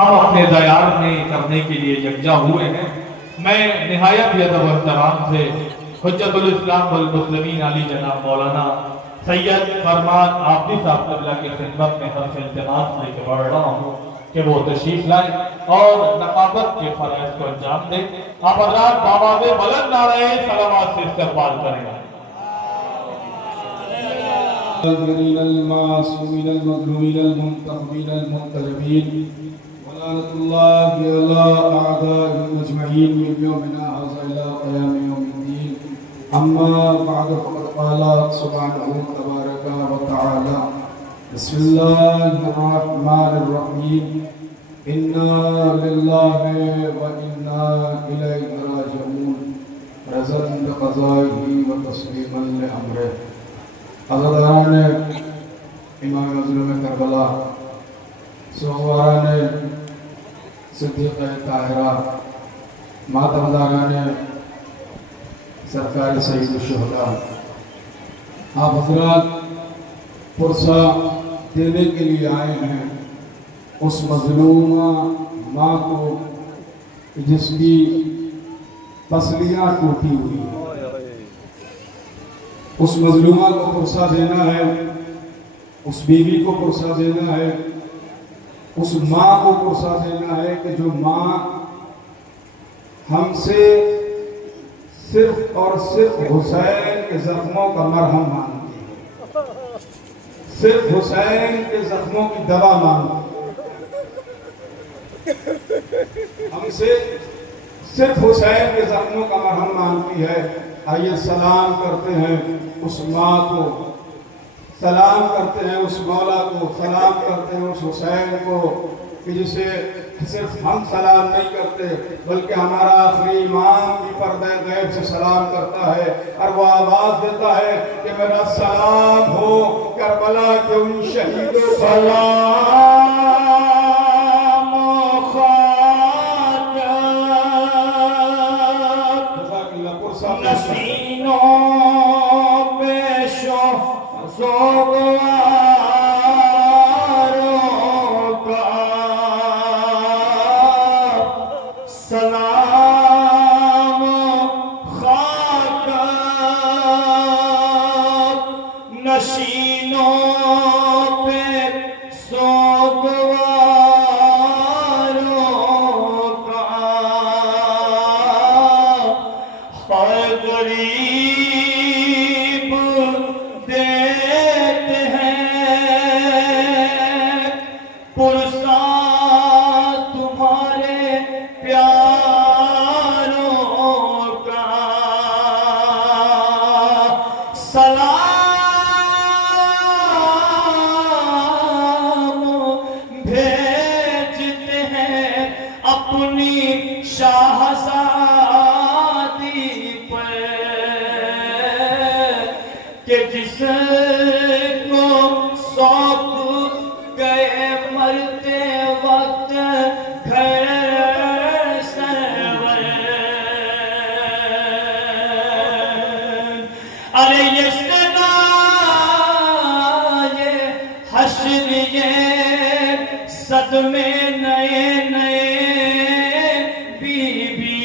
ہم اپنے دیار میں کرنے کے لیے یکجا ہوئے ہیں۔ میں نہایت ادب و احترام سے حجت الاسلام والمسلمین علی جناب مولانا سید فرمان عابدی صاحب قبلہ کی خدمت میں حرف التماس لے کے بڑھ رہا ہوں کہ وہ تشریف لائیں اور نقابت کے فرائض کو انجام دیں۔ آپ حضرات بآواز بلند نعرہ صلوات سے استقبال کریں۔ المؤمنين المعصومين المظلومين المنتخبين المنتجبين ولعنة الله على أعدائهم أجمعين من يومنا هذا إلى قيام يوم الدين أما بعد فقد قال سبحانه تبارك وتعالى بسم الله الرحمن الرحيم إنا لله وإنا إليه راجعون رضا بقضائه وتسليما لأمره۔ حضرتان امام مظلوم کربلا، سواران صدیق طاہرہ، ماتمداران سرکار سید الشہداء، آپ حضرات پرسہ دینے کے لیے آئے ہیں اس مظلومہ ماں کو جس کی پسلیاں ٹوٹی ہوئی ہیں۔ اس مظلومہ کو پرسہ دینا ہے، اس بیوی کو پرسہ دینا ہے، اس ماں کو پرسہ دینا ہے کہ جو ماں ہم سے صرف اور صرف حسین کے زخموں کا مرہم مانگتی ہے، صرف حسین کے زخموں کی دوا مانگتی ہے، ہم سے صرف حسین کے زخموں کا مرہم مانگتی ہے۔ آئیے سلام کرتے ہیں اس ماں کو، سلام کرتے ہیں اس مولا کو، سلام کرتے ہیں اس حسین کو کہ جسے صرف ہم سلام نہیں کرتے بلکہ ہمارا آخری امام بھی پردہ غیب سے سلام کرتا ہے اور وہ آواز دیتا ہے کہ میرا سلام ہو کربلا کے ان شہیدوں سلام نسینوں پہ سوگواروں کا سلام خاک نشینوں پہ سوگواروں کا غریب دیتے ہیں پرسہ تمہارے پیاروں کا سلام بھیجتے ہیں اپنی شاہزادی کہ جس کو سونپ گئے مرتے وقت گھر سنور۔ ارے یہ صدا یہ حشر یہ صدمے نئے نئے بی بی،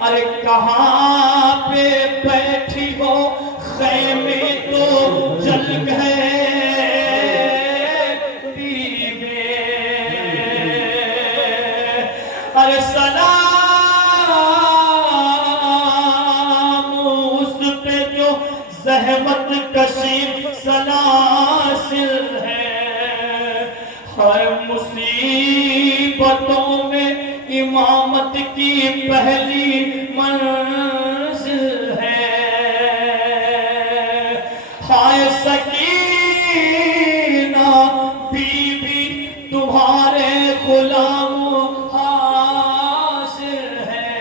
ارے کہاں پہ بیٹھی ہو خیمے تو جل گئے دیوے، ارے سلام اس پہ جو زحمت کشید سلاسل ہے، ہر مصیبتوں میں امامت کی پہلی منزل ہے۔ ہائے سکینہ بی بی تمہارے غلام حاضر ہے،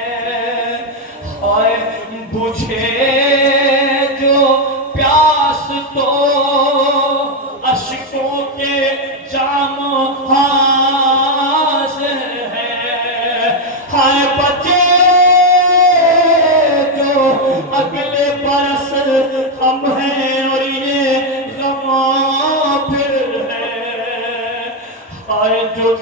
ہائے بجھے جو پیاس تو اشکوں کے جام حاضر ہے، ہائے بچے جو اگلے برس ہم ہیں اور یہ غم پھر ہے، ہائے جو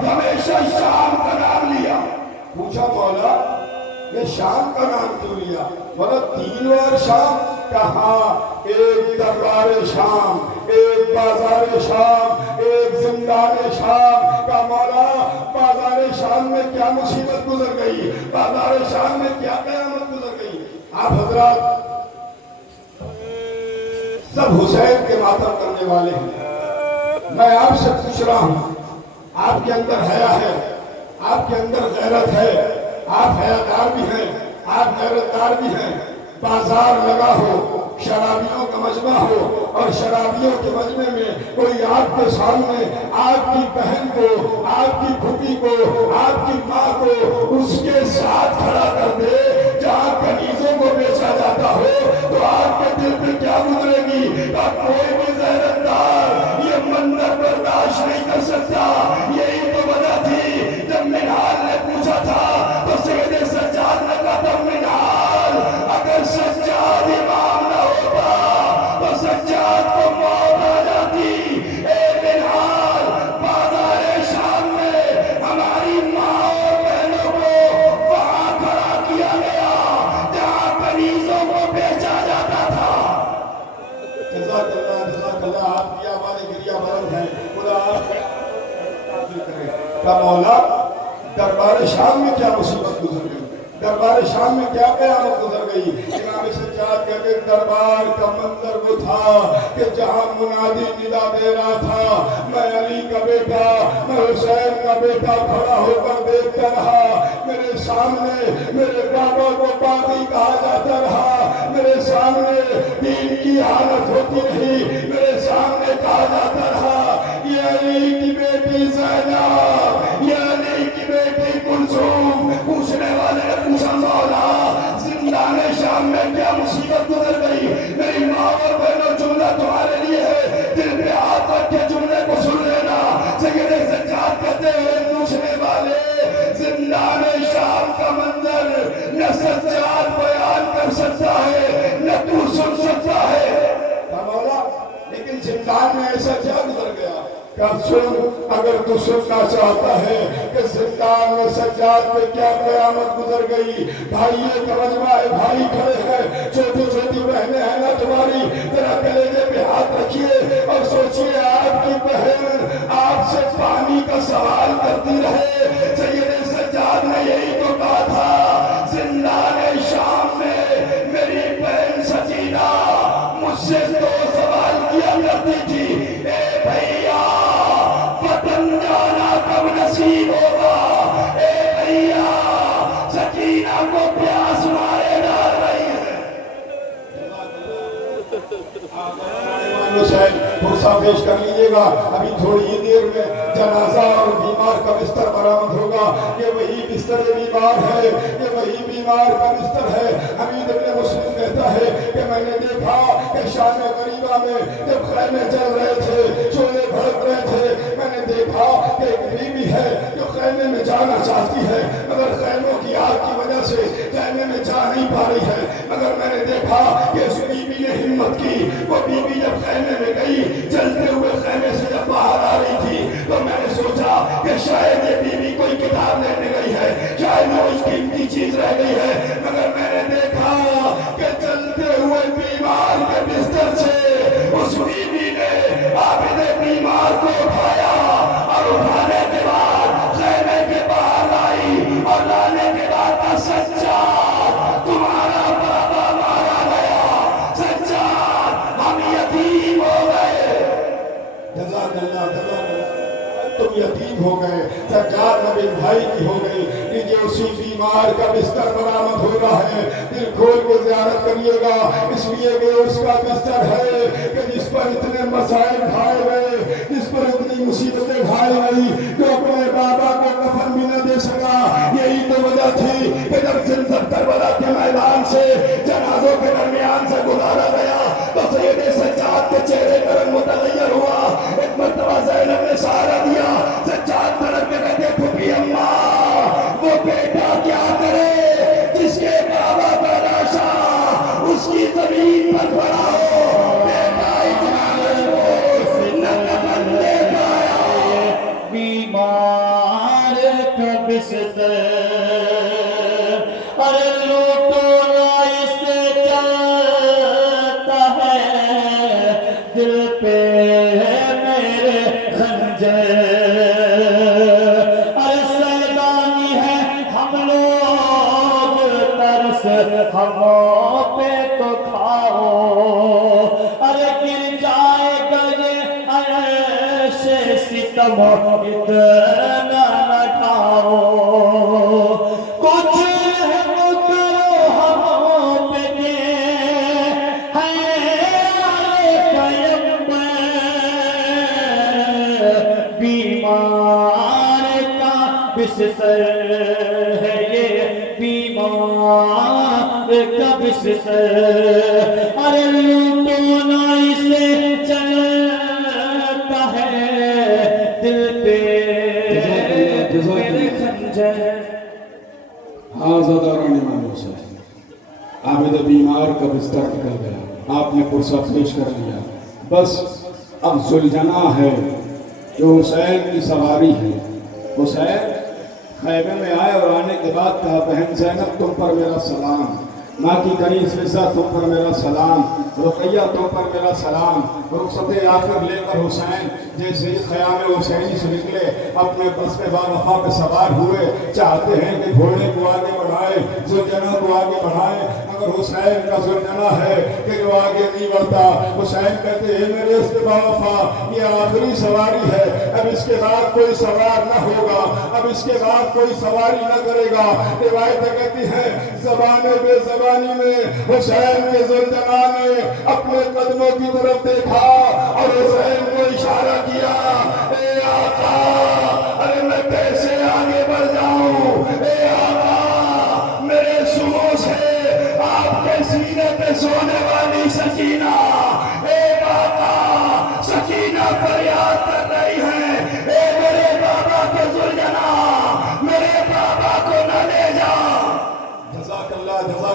ہمیشہ شام کا نام لیا. پوچھا مولا یہ شام کا نام کیوں لیا؟ بولا 3 بار شام. کہاں؟ ایک دربار شام، ایک بازار شام، ایک زندان شام. کا مولا بازار شام میں کیا مصیبت گزر گئی، بازار شام میں کیا قیامت گزر گئی. آپ حضرات سب حسین کے ماتم کرنے والے ہیں. میں آپ سے پوچھ رہا ہوں، آپ کے اندر حیا ہے، آپ کے اندر غیرت ہے، آپ حیادار بھی ہیں، آپ غیرتدار بھی ہیں. بازار لگا ہو، شرابیوں کا مجمع ہو، اور شرابیوں کے مجمع میں کوئی آپ کے سامنے آپ کی بہن کو، آپ کی پھوپھی کو، آپ کی ماں کو اس کے ساتھ کھڑا کر دے جہاں کنیزوں کو بیچا جاتا ہو، تو آپ کے دل پہ کیا گزرے گی؟ اب کوئی بھی غیرتدار یہ منظر برداشت نہیں کر سکتا. یہی تو وجہ تھی جب منہال نے پوچھا تھا تو سید سجاد نے کہا تھا منہال اگر سجاد امام نہ ہوتا تو سجاد کو موت آ جاتی. اے منہال بازار شام میں ہماری ماں اور بہنوں کو وہاں کھڑا کیا گیا جہاں کنیزوں کو بیچا جاتا تھا. جزاک اللہ، جزاک اللہ. آپ کی آواز گریہ بلند ہے. خدا آپ کا مولا دربار شام میں کیا مصیبت گزر گئی، دربار شام میں کیا قیامت گزر گئی. امام سجاد کہتے ہیں دربار کا منظر وہ تھا کہ جہاں منادی ندا دے رہا تھا، میں علی کا بیٹا، میں حسین کا بیٹا کھڑا ہو کر دیکھتا رہا. میرے سامنے میرے بابا کو باقی کہا جاتا رہا، میرے سامنے دین کی حالت ہوتی رہی، میرے سامنے کہا جاتا رہا یہ علی کی بیٹی زینب، یہ علی کی بیٹی کلثوم. پوچھنے والے نے پوچھا مولا زندان شام میں کیا مصیبت گزر گئی؟ میری ماں اور بہنوں جملہ تمہارے لیے ہے، دل پہ ہاتھ رکھ کے جملے کو سن لینا. سید سجاد کہتے ہیں پوچھنے والے زندان شام کا منظر نہ سجاد بیان کر سکتا ہے نہ تو سن سکتا ہے. مولا لیکن زندان میں ایسا کیا گزر گیا؟ کہ سن، اگر تو سننا چاہتا ہے کہ زندان میں سجاد پہ کیا قیامت گزر گئی. بھائیے کا مجمع ہے، بھائی کھڑے ہیں، چھوٹی چھوٹی بہنیں ہیں نا تمہاری، ذرا کلیجے پہ ہاتھ رکھیے اور سوچئے آپ کی بہن آپ سے پانی کا سوال کرتی رہے. سید سجاد نے یہی تو کہا تھا زندان شام میں میری بہن سکینہ مجھ سے 2 سوال کیا کرتی تھی. اے بھیا وطن جانا کب نصیب ہوگا؟ اے بھیا سکینہ کو پیاس مارے ڈال رہی ہے. فرصہ پیش کر لیجئے گا، ابھی تھوڑی ہی دیر میں جنازہ اور بیمار کا بستر برآمد ہوگا. یہ وہی بستر بیمار ہے، یہ وہی بیمار کا بستر ہے. حمید ابن مسلم کہتا ہے کہ میں نے دیکھا کہ شام غریبہ میں جب خیمے چل رہے تھے، شعلے بھڑک رہے تھے، میں نے دیکھا کہ ایک بیوی ہے جو خیمے میں جانا چاہتی ہے مگر خیموں کی آگ کی وجہ سے خیمے میں جا نہیں پا رہی ہے. مگر میں نے دیکھا کہ اس بیوی نے ہمت کی. وہ بیوی جب خیمے میں گئی، چلتے ہوئے خیمے سے جب باہر آ رہی تھی تو میں نے سوچا کہ شاید یہ بیوی کوئی کتاب لینے گئی ہے، شاید وہ اس قیمتی چیز رہ گئی ہے. مگر میں نے دیکھا کہ چلتے ہوئے بیمار کے بستر سے اس بیوی نے عابد بیمار کو اٹھایا اور اٹھانے کے بعد خیمے کے باہر لائی اور لانے کے بعد کا سجاد تمہارا بابا مارا گیا، سجاد ہم یتیم ہو گئے. جزاک اللہ، جزاک اللہ. تم یتیم ہو گئے، سجاد نبی بھائی کی ہو گئی. لیجئے اسی بیمار کا بستر برآمد ہو رہا ہے، دل کھول کے زیارت کریے گا، اس لیے کہ اس کا بستر ہے کہ جس پر اتنے مسائل ڈھائے گئے، جس پر اتنی مصیبتیں ڈھائی گئی، جو اپنے بابا کو کفن بھی نہ دے سکا. یہی تو وجہ تھی کہ جب زلزلہ کربلا کے میدان سے جنازوں کے درمیان سے گزارا گیا تو سید سجاد کے چہرے کا رنگ متغیر ہوا. ایک مرتبہ زینب نے سہارا دیا، سجاد طرف کے کہتے پھوپھی اماں وہ بیٹا کیا کرے جس کے بابا کا لاشا اس کی زمین پر پڑا ہو. بیٹا اتنا مجبور نہ کفن دے پایا. بیمار بستر ارے لوٹو نہ اسے چلتا ہے دل پہ میرے خنجر ارے سیدانی ہے ہم لوگ ترس ہموں پہ تو کھاؤ ارے گر جائے گا یہ عیش ستم اتنا نہ کھاؤ کچھ رحم کرو ہموں پہ دے ہے پیغمبر بیمار کا بستر ہے یہ بیمار کا بستر ارے لوٹو نہ اسے چلتا ہے دل پہ میرے خنجر ہاں زداران امام حسین عابد بیمار کا بستر نکل گیا آپ نے پرسہ پیش کر لیا بس اب ذوالجناح ہے جو حسین کی سواری ہے حسین خیمے میں آئے اور آنے کے بعد کہا بہن زینب تم پر میرا سلام ماں کی کنیز فضہ تم پر میرا سلام رقیہ تم پر میرا سلام رخصت آخر لے کر حسین جیسے ہی خیام حسینی سے نکلے اپنے بس میں باوفا پہ سوار ہوئے چاہتے ہیں کہ گھوڑے کو آگے بڑھائے ذوالجناح کو آگے بڑھائے مگر حسین کا ذوالجناح ہے کہ جو آگے نہیں بڑھتا حسین کہتے ہیں میرے اس کے باوفا یہ آخری سواری ہے اب اس کے بعد کوئی سوار نہ ہوگا اب اس کے بعد کوئی سواری نہ کرے گا روایتیں کہتی ہیں زبان بے زبانی میں حسین کے ذوالجناح نے اپنے قدموں کی طرف دیکھا اور حسین کو اشارہ کیا اے آقا ارے میں کیسے آگے بڑھ جاؤں اے آقا میرے سمو سے آپ کے سینے پہ سونے والی سکینہ اے آقا سکینہ فریاد کر رہی ہے اے میرے بابا کے ذوالجناح میرے بابا کو نہ لے جا جزاک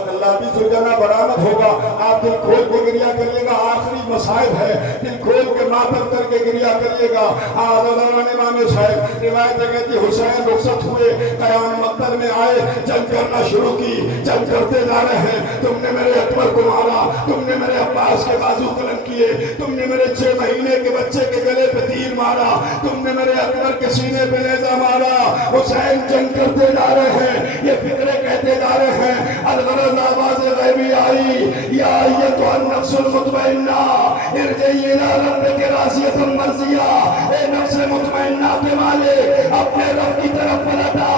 اللہ بھی ذوالجناح برآمد ہوگا آپ دل کھول کے گریہ کریے گا آخری مصائب ہے دل کھول کے ماتم کر کے گریہ کریے گا حضرت امام حسین روایت ہے کہ حسین رخصت ہوئے قیام مقتل میں آئے جنگ کرنا شروع کی جنگ کرتے جا رہے ہیں تم نے میرے اکبر کو مارا تم نے میرے عباس کے بازو قلم کیے تم نے میرے 6 مہینے کے بچے کے گلے پہ تیر مارا تم نے میرے اکبر کے سینے پہ نیزہ مارا حسین جنگ کرتے جا رہے ہیں یہ فکرے کہتے جا رہے ہیں الغرض آواز غیبی آئی یا ایتھا النفس المطمئنہ ارجعی الی ربک راضیۃ مرضیہ اے نفس مطمئنہ کے مالک اپنے رب کی طرف پلٹا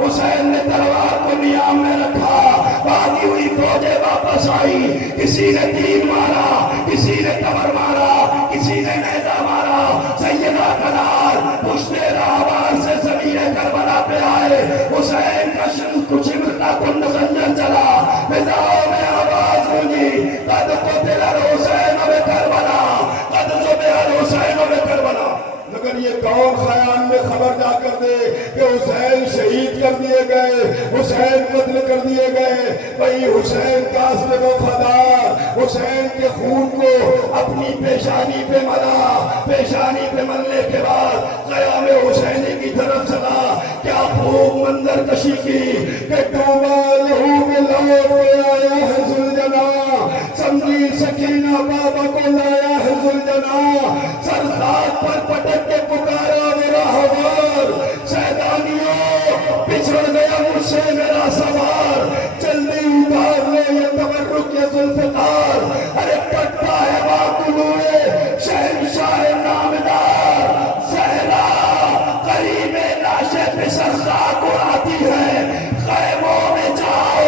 حسین نے تلوار کو نیام میں رکھا بھاگی ہوئی فوجیں واپس آئی کسی نے تیر مارا کسی نے کمر مارا کسی نے نیزہ مارا سیدہ کلال پشت راہوار سے زمین کربلا پہ آئے حسین کا کچھ مرتا کن زنجر چلا فضاؤں میں آواز گونجی قد قتل الحسین بکربلا قد ذبح الحسین بکربلا مگر یہ کون خیام میں خبر جا کر دے کہ حسین شہید کر دیے گئے حسین قتل کر دیے گئے بھئی حسین قاصد وفادار حسین کے خون کو اپنی پیشانی پہ ملا پیشانی پہ ملنے کے بعد قیام حسینی کی طرف چلا کیا خوب منظر کشی کی کہ توبہ لہو میں لوٹ کے آیا ہے ذوالجناح سمجھی سکینہ بابا کو لایا ہے ذوالجناح سرزاد پر پٹک کے پکارا میرا حوار سیدانیوں پچھڑ گیا مجھ سے میرا سوار جلدی اتار لے یہ تبرک یہ ذوالفقار ارے کٹتا ہے باقلوئے شہنشاہ نامدار زہرا قریب لاشے پسر خاک اڑاتی ہے خیموں میں جاؤ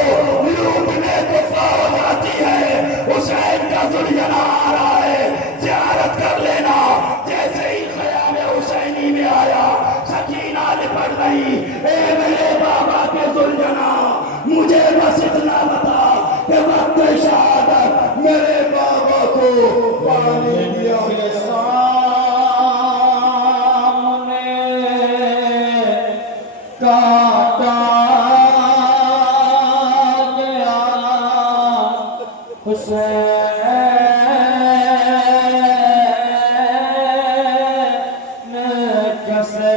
لوٹنے کو فوج آتی ہے حسین کا ذوالجناح آ رہا ہے زیارت کر لینا جیسے ہی خیام حسینی میں آیا سکینہ لپٹ گئی اے میرے بابا کے ذوالجناح مجھے بس اتنا بتا کہ وقت شہادت میرے بابا کو پانی دیا سامنے کاٹا گیا حسین کسے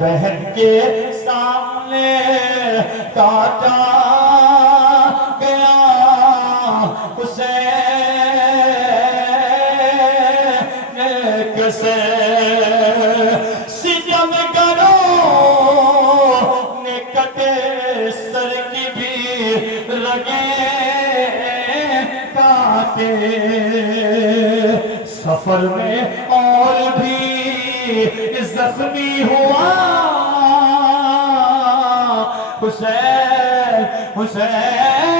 بہن کے سامنے کاٹا گیا حسین کسے سجم کرو نے کٹے سر کی بھی رگیں کاٹے سفر میں اور بھی زخمی ہوا حسین حسین